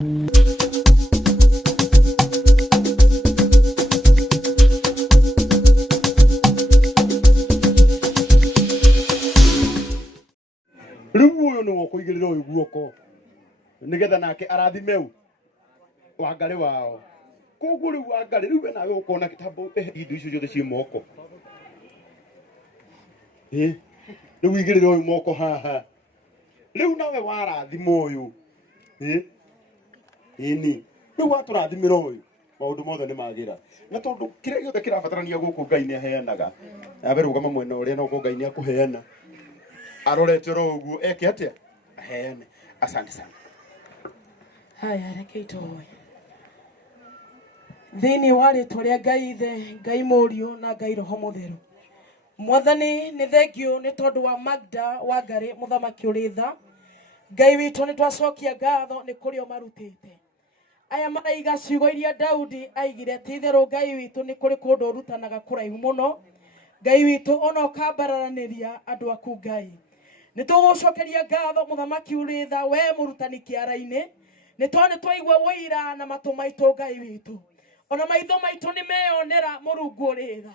Riu no kuigirira uyu guoko nigetha nake arathimeu wangari wao koguo riu wangari riu nawe ukona kitambo indo icio ciothe ci moko riu igirira uyu moko haha riu nawe warathimwo uyu ini riu waturathimira uyu maundu mothe ni magira na tondu kire giothe kirabatarania guku Ngai ni aheanaga abe rugama mwena uria no Ngai ni akuheana arorete ro uguo eke atia aheane. Asante sana. Haya reke itoe thini wari twaria Ngai ithe Ngai murio na Ngai roho mutheru mwathani ni thengio ni tondu wa Magda Wangari muthamaki uritha Ngai witu ni twacokia ngatho ni kurio marutite aya maraiga ciugo iria Daudi aigire titheru Ngai witu ni kuri kundu rutanaga kuraihu muno Ngai witu ona ukambararaniria andu aku Ngai ni tugucokeria ngatho muthamaki uritha we murutani kiara-ini ni twaigua wira na matu maitu Ngai witu ona maitho maitu ni meyonera murungu uritha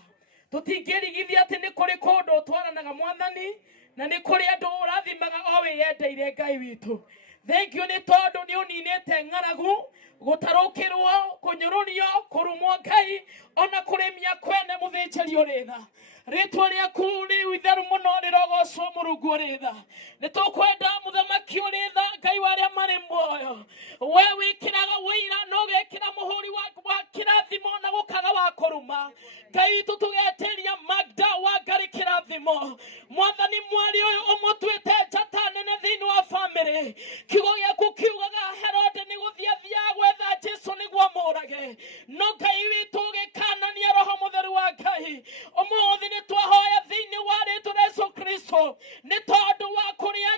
tutingirigithia ati ni kuri kundu twaranaga mwathani na ni kuri andu urathimaga o wiyendeire Ngai witu thengio ni tondu ni uninite ng'aragu gutarukirwo kunyurunio kurumwo Ngai ona kurimia kwene muthinjiri uritha ritwa riaku riu itheru muno rirogocwo murungu uritha ni tukwenda muthamaki uritha Ngai waria mari muoyo we wikiraga wira no gekira muhuri wa kirathimo na gukaga wa kuruma Ngai tutugetiria Magda Wangari kirathimo mwathani mwari uyu umutwite njata nene thiini wa family kiugo giaku kiugaga Herode ni guthiathia gwetha Jesu niguo murage no Ngai witu gikanania roho mutheru wa Ngai umuthi ni twahoya thiini wa ritu Yesu Kristo ni tondu wa kuria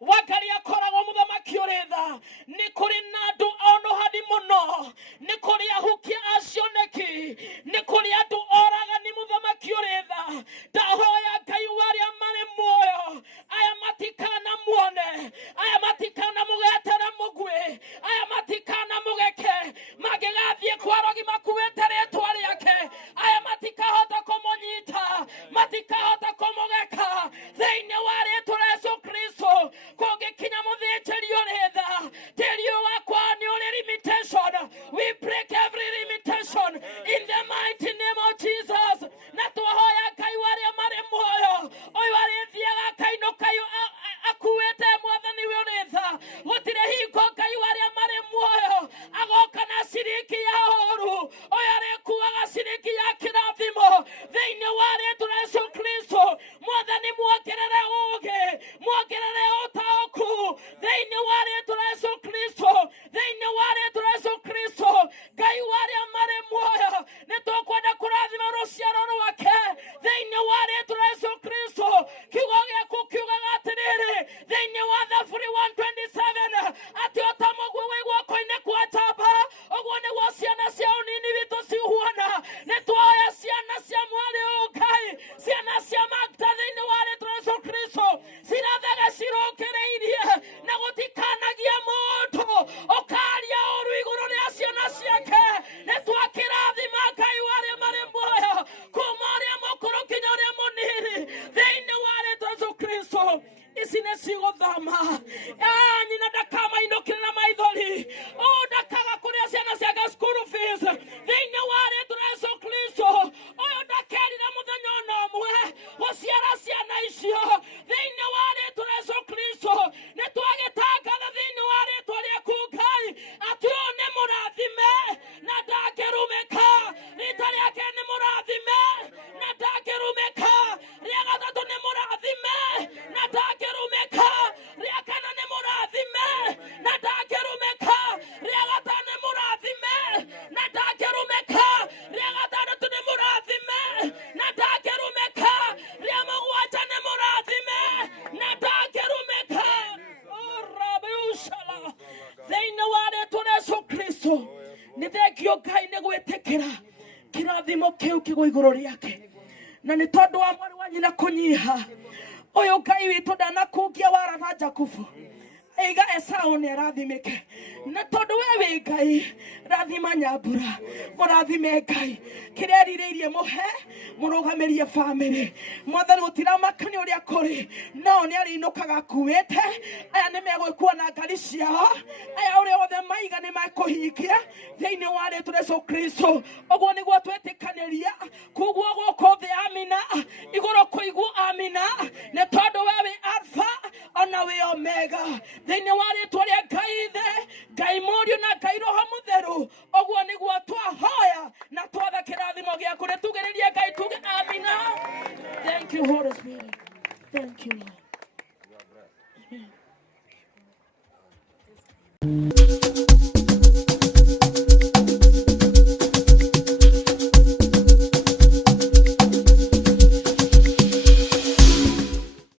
Wangari akoragwo muthamaki uritha ni kuri nandu ono hadi muno ni kuri ahukia acioneki ni kuri andu oraga ni muthamaki uritha ndahoya Ngai waria mari muoyo aya matikana muone aya matikana mugetera mugwe aya matikana mugeke magigathie kwarogi makuwete ritwa riake aya matikahota kumunyita matikahota kumugeka thiini wa ritu Yesu Kristo kungikinya muthinjiri uritha tiri wakwa ni uri limitation we break every limitation in the mighty name of Jesus na twahoya Ngai waria mari muoyo oyu arithiaga kainuka akuwete mwathani uritha gutire hingo Ngai waria mari muoyo agoka na ciriki ya horu oyu arikuaga ciriki ya kirathimo thiini wa ritu Yesu Kristo mwathani muongerere uge muongerere utaoku thiini wa ritu Yesu Kristo thiini wa ritu Yesu Kristo Ngai waria mari muoyo ni tukwenda kurathima ruciaro rwake thiini wa ritu Yesu Kristo kiugo giaku kiugaga atiriri thiini wa Thaburi 127 ati otamugwe wi guoko-ini kwa njamba uguo niguo ciana cia unini witu cihuana ni twoya ciana cia mwari uyu Ngai ciana cia Magda thiini wa ritu Yesu Kristo cirathaga cirokereirie na gutikanagia mundu ukaria uru iguru ria ciana ciake ni twakirathima Ngai waria mari muoyo kuma uria mukuru kinya uria munini thiini wa ritu Yesu Kristo ici nĩ cigũthama nyina ndakamainũkĩre na maithori ndakaga kũrĩa ciana ciake school fees thĩinĩ wa rĩtwa Yesu Kristo ũyũ ndakerire mũthenya ona ũmwe gũciara ciana icio thĩinĩ wa rĩtwa Yesu Kristo nĩ twagĩtangatha thĩinĩ wa rĩtwa rĩaku Ngai atĩ ũyũ nĩ mũrathime na ndangĩrumĩka rita rĩake nĩ mũrathime na ndangĩrumĩka rĩa gatatũ nĩ mũrathime na ndangĩrumĩka rĩa kana nĩ mũrathime na ndangĩrumĩka rĩa gatano nĩ mũrathime na ndangĩrumĩka rĩa gatandatũ nĩ mũrathime na ndangĩrumĩka rĩa mũgwanja nĩ mũrathime na ndangĩrumĩka rabiushala thĩinĩ wa rĩtwa Yesu Kristo nĩ thengio Ngai nĩ gwĩtĩkĩra kĩrathimo kĩu kĩgũe igũrũ rĩake na nĩ tondũ wa mwarĩ wa nyina kũnyiha ũyũ Ngai witũ ndanakungia wara na Jakubu eiga Esau nĩ arathimĩke na tondũ we wĩ Ngai rathima Nyambura mũrathime Ngai kĩrĩa erirĩirie mũhe mũrũgamĩrie family Mwathani gũtiramakania ũrĩa kũrĩ nao nĩ arĩinũkaga akuĩte aya nĩ megwĩkuo na ngari ciao aya ũrĩa othe maiga nĩ mekũhingia thĩinĩ wa rĩĩtwa Jesũ Kristo ũguo nĩguo twĩtĩkanĩria kuguo gũkũ thĩ amina igũrũ kũigua amina nĩ tondũ we wĩ Alpha ona wĩ Omega thĩinĩ wa rĩĩtwa rĩa Ngai Ithe Ngai Mũriũ na Ngai Roho Mũtheru ũguo nĩguo twahoya na twatha kĩrathimo gĩaku nĩ tugĩrĩrie Ngai tuge amina. Thank you Holy Spirit. Thank you Lord. Amen.